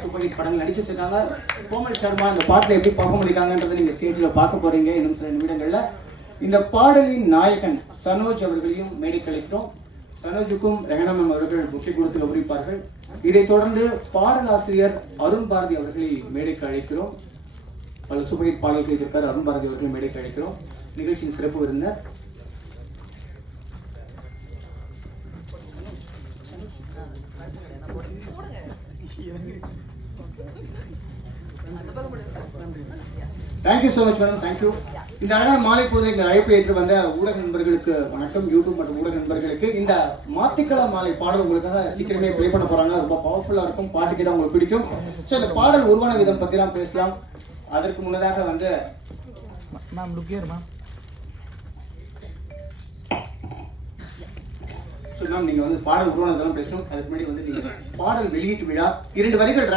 Super hit படங்கள் நடிச்சிட்டு இருக்காங்க. கோமல் சர்மா இந்த பாட்டில் எப்படி பர்ஃபார்ம் பண்ணிருக்காங்கன்றதை நீங்க ஸ்டேஜில் பார்க்க போறீங்க இன்னும் சில நிமிடங்கள்ல. இந்த பாடலின் நாயகன் சனோஜ் அவர்களையும் மேடைக்கு அழைக்கிறோம். சனோஜுக்கும் ரெஹனா மேம் அவர்கள் முக்கிய கொடுத்து கௌரவிப்பார்கள். இதைத் தொடர்ந்து பாடலாசிரியர் அருண் பாரதி அவர்களை மேடைக்கு அழைக்கிறோம். பல சூப்பர் ஹிட் பாடல்கள் இருக்கார். அருண் பாரதி அவர்களை மேடைக்கு அழைக்கிறோம். நிகழ்ச்சியின் சிறப்பு விருந்தினர் thank you so much madam. Thank you. இந்த அழகான மாலை பொழுது இந்த அழைப்பை ஏற்று வந்த ஊடக நண்பர்களுக்கு வணக்கம். யூடியூப் மற்றும் ஊடக நண்பர்களுக்கு இந்த மாத்திக்கலா மாலை பாடல் உங்களுக்காக சீக்கிரமே ப்ளே பண்ண போறாங்க. ரொம்ப பவர்ஃபுல்லா இருக்கும். பாட்டு கேட்டால் உங்களுக்கு பிடிக்கும். ஸோ இந்த பாடல் உருவான விதம் பத்திலாம் பேசலாம். அதற்கு முன்னதாக வந்து மேம் லுக்கியர் மேம். ஸோ மேம் நீங்க வந்து பாடல் உருவானதெல்லாம் பேசணும். அதுக்கு முன்னாடி வந்து நீங்க பாடல் வெளியீட்டு விழா 2 வரிகள்